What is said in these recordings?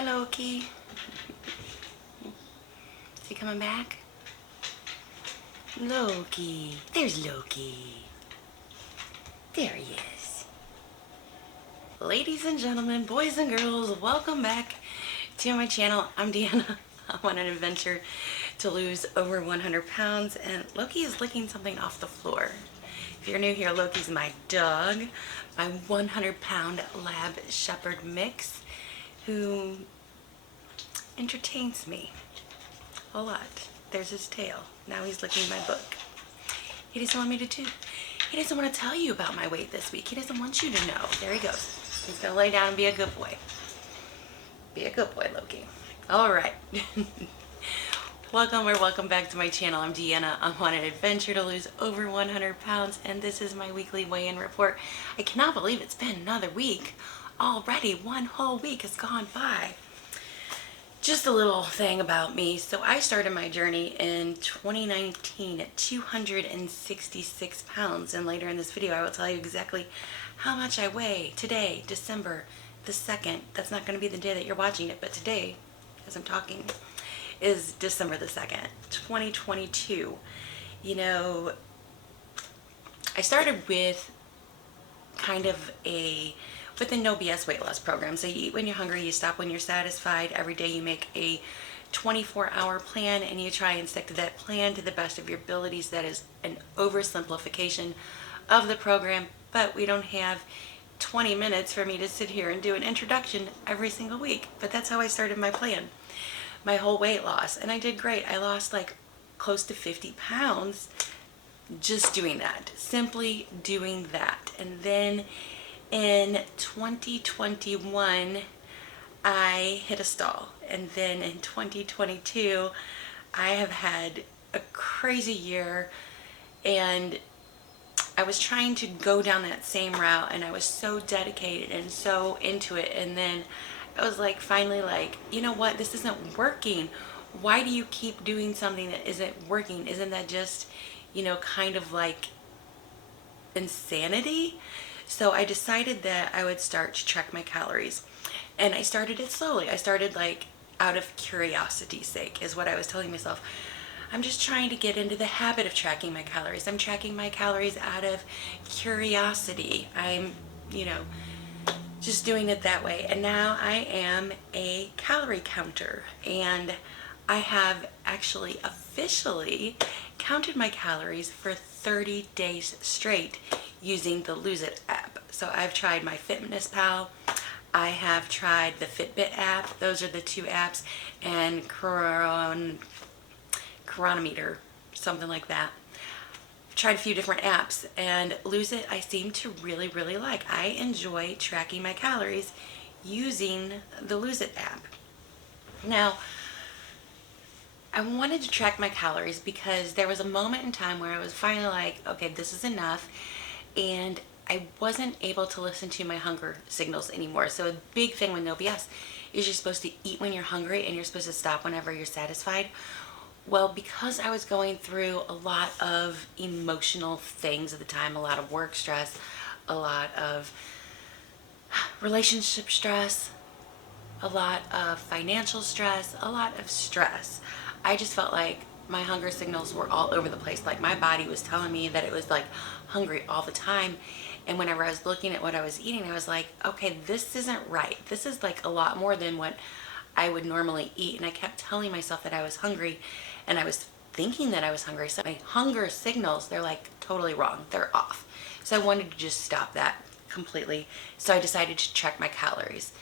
Hi, Loki. Is he coming back? Loki. There's Loki. There he is. Ladies and gentlemen, boys and girls, welcome back to my channel. I'm Deanna. I'm on an adventure to lose over 100 pounds, and Loki is licking something off the floor. If you're new here, Loki's my dog, my 100-pound lab shepherd mix, who entertains me a lot. There's his tail. Now he's licking my book. He doesn't want me to He doesn't want to tell you about my weight this week. He doesn't want you to know. There he goes. He's gonna lay down and be a good boy. Be a good boy, Loki. All right. Welcome back to my channel. I'm Deanna. I'm on an adventure to lose over 100 pounds, and this is my weekly weigh-in report. I cannot believe it's been another week already. One whole week has gone by. Just a little thing about me. So I started my journey in 2019 at 266 pounds. And later in this video, I will tell you exactly how much I weigh today, December the 2nd. That's not going to be the day that you're watching it, but today, as I'm talking, is December the 2nd, 2022. You know, I started with with a no BS weight loss program. So you eat when you're hungry, you stop when you're satisfied. Every day you make a 24-hour plan and you try and stick to that plan to the best of your abilities. That is an oversimplification of the program, but we don't have 20 minutes for me to sit here and do an introduction every single week. But that's how I started my plan, my whole weight loss. And I did great. I lost like close to 50 pounds just doing that, simply doing that. And then in 2021, I hit a stall. And then in 2022, I have had a crazy year, and I was trying to go down that same route, and I was so dedicated and so into it. And then I was like, finally, like, you know what? This isn't working. Why do you keep doing something that isn't working? Isn't that just, you know, kind of like insanity? So I decided that I would start to track my calories, and I started it slowly. I started like out of curiosity's sake, is what I was telling myself. I'm just trying to get into the habit of tracking my calories. I'm tracking my calories out of curiosity. I'm, you know, just doing it that way. And now I am a calorie counter, and I have actually officially counted my calories for 30 days straight using the Lose It app. So I've tried MyFitnessPal, I have tried the Fitbit app, those are the two apps, and Chronometer, something like that. I've tried a few different apps, and Lose It I seem to really, really like. I enjoy tracking my calories using the Lose It app. Now, I wanted to track my calories because there was a moment in time where I was finally like, okay, this is enough. And I wasn't able to listen to my hunger signals anymore. So a big thing with no BS is you're supposed to eat when you're hungry and you're supposed to stop whenever you're satisfied. Well, because I was going through a lot of emotional things at the time, a lot of work stress, a lot of relationship stress, a lot of financial stress, a lot of stress, I just felt like my hunger signals were all over the place. Like my body was telling me that it was like hungry all the time. And whenever I was looking at what I was eating, I was like, okay, this isn't right. This is like a lot more than what I would normally eat. And I kept telling myself that I was hungry, and I was thinking that I was hungry. So my hunger signals, they're like totally wrong. They're off. So I wanted to just stop that completely. So I decided to check my calories.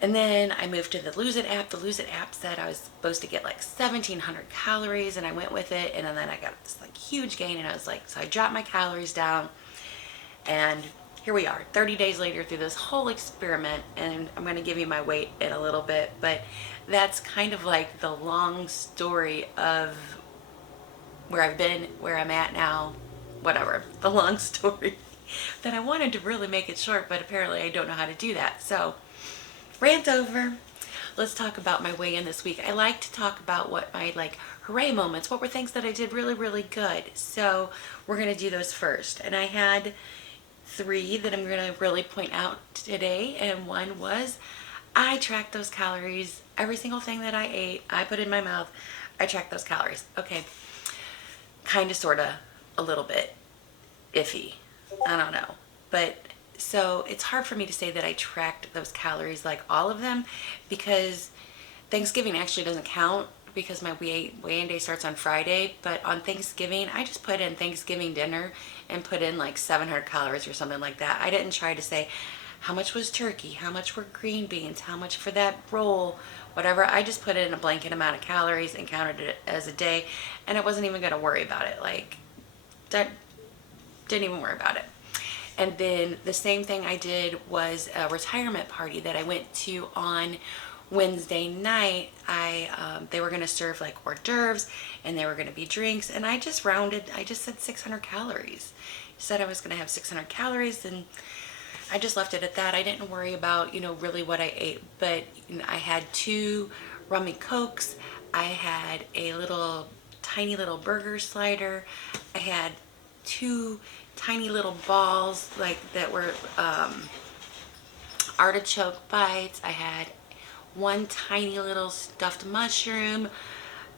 And then I moved to the Lose It app. The Lose It app said I was supposed to get like 1,700 calories, and I went with it. And then I got this like huge gain, and I was like, so I dropped my calories down, and here we are 30 days later through this whole experiment. And I'm going to give you my weight in a little bit, but that's kind of like the long story of where I've been, where I'm at now, whatever, the long story that I wanted to really make it short, but apparently I don't know how to do that. So rant over. Let's talk about my weigh-in this week. I like to talk about what my like hooray moments, what were things that I did really, really good. So we're going to do those first. And I had 3 that I'm going to really point out today. And one was I tracked those calories. Every single thing that I ate, I put in my mouth. I tracked those calories. Okay, kind of, sort of, a little bit iffy. I don't know. But so it's hard for me to say that I tracked those calories, like all of them, because Thanksgiving actually doesn't count because my weigh-in day starts on Friday. But on Thanksgiving, I just put in Thanksgiving dinner and put in like 700 calories or something like that. I didn't try to say how much was turkey, how much were green beans, how much for that roll, whatever. I just put in a blanket amount of calories and counted it as a day, and I wasn't even going to worry about it. Like, that, didn't even worry about it. And then the same thing I did was a retirement party that I went to on Wednesday night. They were going to serve like hors d'oeuvres and there were going to be drinks, and I just rounded. I just said 600 calories. Said I was going to have 600 calories, and I just left it at that. I didn't worry about, really what I ate, but I had 2 rummy cokes. I had a little tiny little burger slider. I had 2 tiny little balls like that were artichoke bites. I had 1 tiny little stuffed mushroom,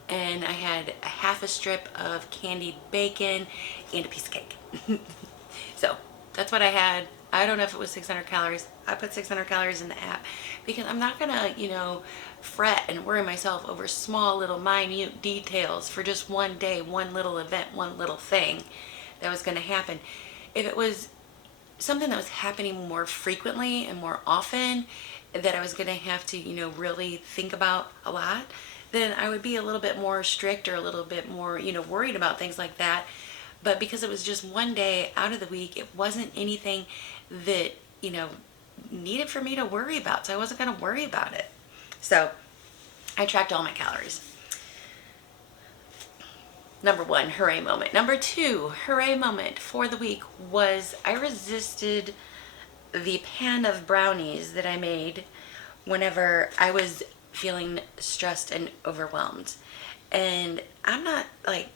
and I had a half a strip of candied bacon and a piece of cake. So that's what I had. I don't know if it was 600 calories. I put 600 calories in the app because I'm not gonna, fret and worry myself over small little minute details for just one day, one little event, one little thing that was gonna happen. If it was something that was happening more frequently and more often, that I was gonna have to, really think about a lot, then I would be a little bit more strict or a little bit more, worried about things like that. But because it was just one day out of the week, it wasn't anything that, needed for me to worry about. So I wasn't going to worry about it. So I tracked all my calories. Number 1, hooray moment. Number 2, hooray moment for the week was I resisted the pan of brownies that I made whenever I was feeling stressed and overwhelmed. And I'm not like,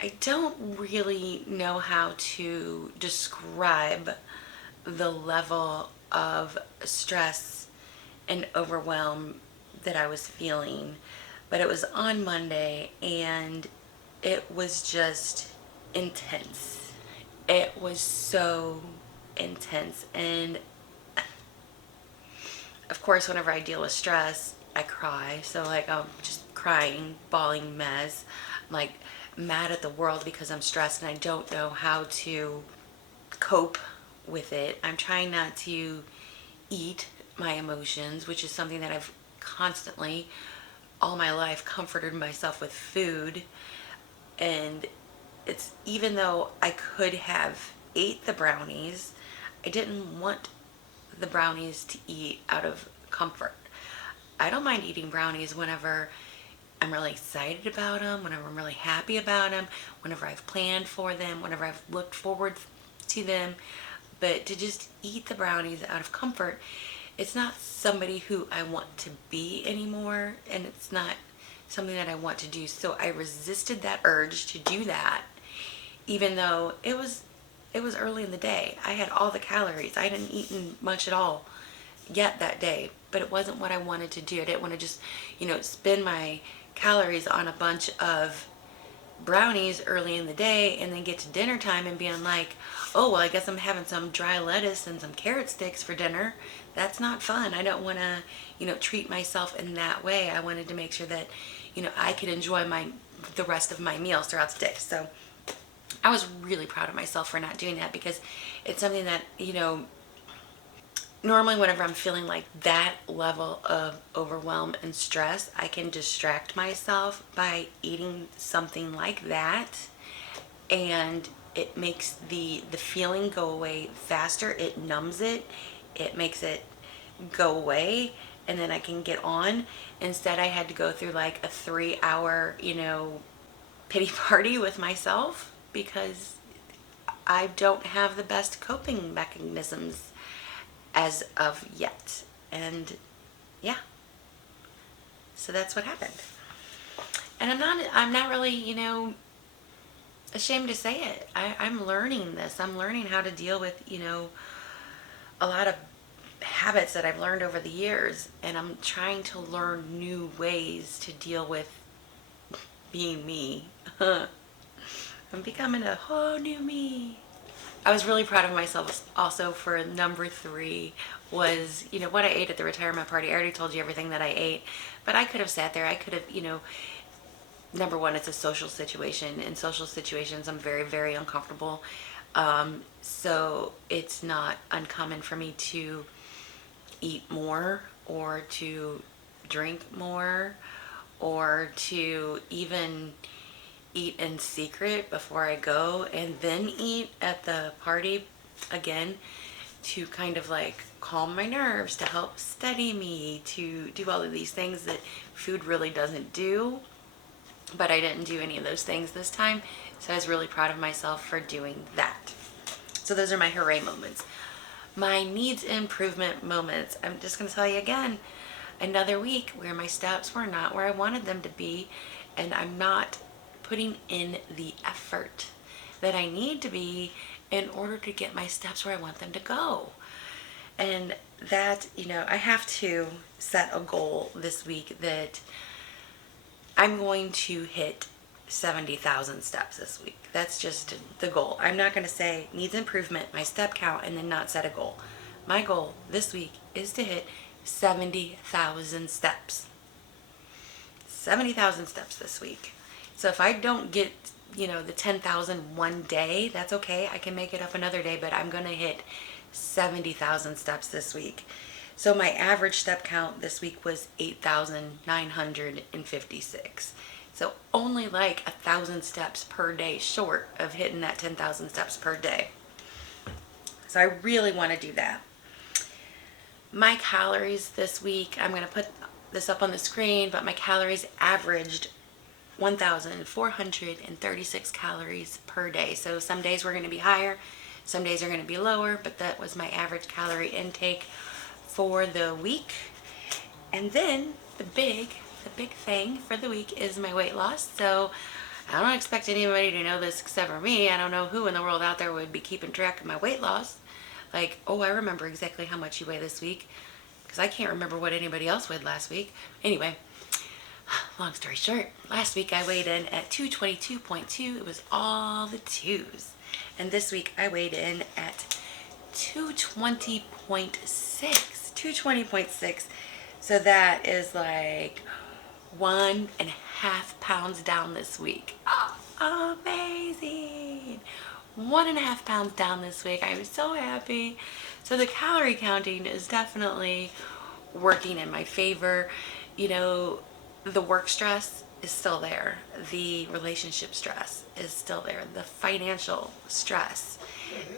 I don't really know how to describe the level of stress and overwhelm that I was feeling, but it was on Monday and it was just intense. It was so intense. And of course, whenever I deal with stress, I cry. So, like, I'm just crying, bawling mess. I'm like mad at the world because I'm stressed and I don't know how to cope with it. I'm trying not to eat my emotions, which is something that I've constantly, all my life, comforted myself with food. And it's, even though I could have ate the brownies, I didn't want the brownies to eat out of comfort. I don't mind eating brownies whenever I'm really excited about them, whenever I'm really happy about them, whenever I've planned for them, whenever I've looked forward to them. But to just eat the brownies out of comfort, it's not somebody who I want to be anymore, and it's not something that I want to do. So I resisted that urge to do that, even though it was early in the day. I had all the calories. I hadn't eaten much at all yet that day, but it wasn't what I wanted to do. I didn't want to just, spend my calories on a bunch of brownies early in the day and then get to dinner time and being like, oh, well, I guess I'm having some dry lettuce and some carrot sticks for dinner. That's not fun. I don't want to, treat myself in that way. I wanted to make sure that, I could enjoy the rest of my meals throughout the day. So I was really proud of myself for not doing that, because it's something that, normally whenever I'm feeling like that level of overwhelm and stress, I can distract myself by eating something like that, and it makes the feeling go away faster. It numbs it. It makes it go away, and then I can get on. Instead, I had to go through like a 3-hour, pity party with myself because I don't have the best coping mechanisms as of yet. And yeah, so that's what happened. And I'm not really, ashamed to say it. I'm learning this. I'm learning how to deal with, a lot of habits that I've learned over the years, and I'm trying to learn new ways to deal with being me. I'm becoming a whole new me. I was really proud of myself also for number 3 was, what I ate at the retirement party. I already told you everything that I ate, but I could have sat there. I could have, number one, it's a social situation. In social situations, I'm very, very uncomfortable. So it's not uncommon for me to eat more or to drink more or to even eat in secret before I go and then eat at the party again, to kind of like calm my nerves, to help steady me, to do all of these things that food really doesn't do. But I didn't do any of those things this time, so I was really proud of myself for doing that. So those are my hooray moments. My needs improvement moments. I'm just going to tell you again, another week where my steps were not where I wanted them to be, and I'm not putting in the effort that I need to be in order to get my steps where I want them to go. And that, I have to set a goal this week that I'm going to hit 70,000 steps this week. That's just the goal. I'm not going to say needs improvement, my step count, and then not set a goal. My goal this week is to hit 70,000 steps. 70,000 steps this week. So if I don't get, the 10,000 one day, that's okay. I can make it up another day, but I'm going to hit 70,000 steps this week. So my average step count this week was 8,956. So only like 1,000 steps per day short of hitting that 10,000 steps per day. So I really want to do that. My calories this week, I'm going to put this up on the screen, but my calories averaged 1,436 calories per day. So some days we're going to be higher, some days are going to be lower, but that was my average calorie intake for the week. And then the big thing for the week is my weight loss. So I don't expect anybody to know this except for me. I don't know who in the world out there would be keeping track of my weight loss. Like, oh, I remember exactly how much you weigh this week, because I can't remember what anybody else weighed last week. Anyway, long story short, last week I weighed in at 222.2. It was all the twos. And this week I weighed in at 220.6. 220.6. So that is like 1.5 pounds down this week. Oh, amazing. 1.5 pounds down this week. I'm so happy. So the calorie counting is definitely working in my favor. The work stress is still there. The relationship stress is still there. The financial stress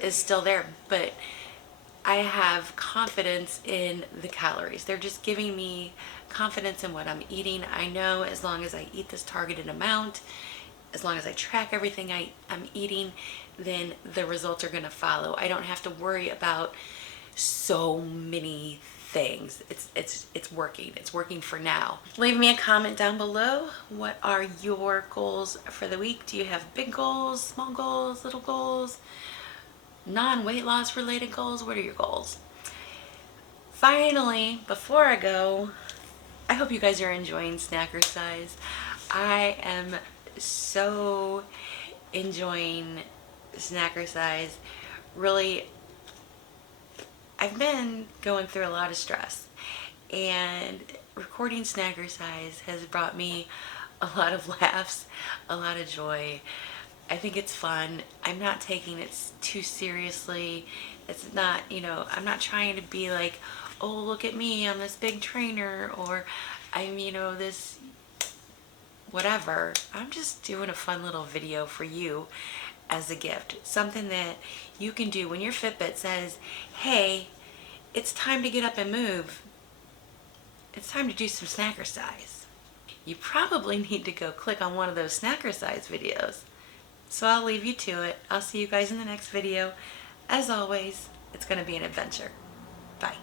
is still there. But I have confidence in the calories. They're just giving me confidence in what I'm eating. I know as long as I eat this targeted amount, as long as I track everything I'm eating, then the results are going to follow. I don't have to worry about so many things. It's working. It's working for now. Leave me a comment down below. What are your goals for the week? Do you have big goals, small goals, little goals, non-weight loss related goals? What are your goals? Finally, before I go, I hope you guys are enjoying Snackercise. I am so enjoying Snackercise. Really, I've been going through a lot of stress, and recording Snackercise has brought me a lot of laughs, a lot of joy. I think it's fun. I'm not taking it too seriously. It's not, I'm not trying to be like, oh, look at me, I'm this big trainer, or I'm, this whatever. I'm just doing a fun little video for you as a gift. Something that you can do when your Fitbit says, hey, it's time to get up and move. It's time to do some Snackercise. You probably need to go click on one of those Snackercise videos. So I'll leave you to it. I'll see you guys in the next video. As always, it's going to be an adventure. Bye.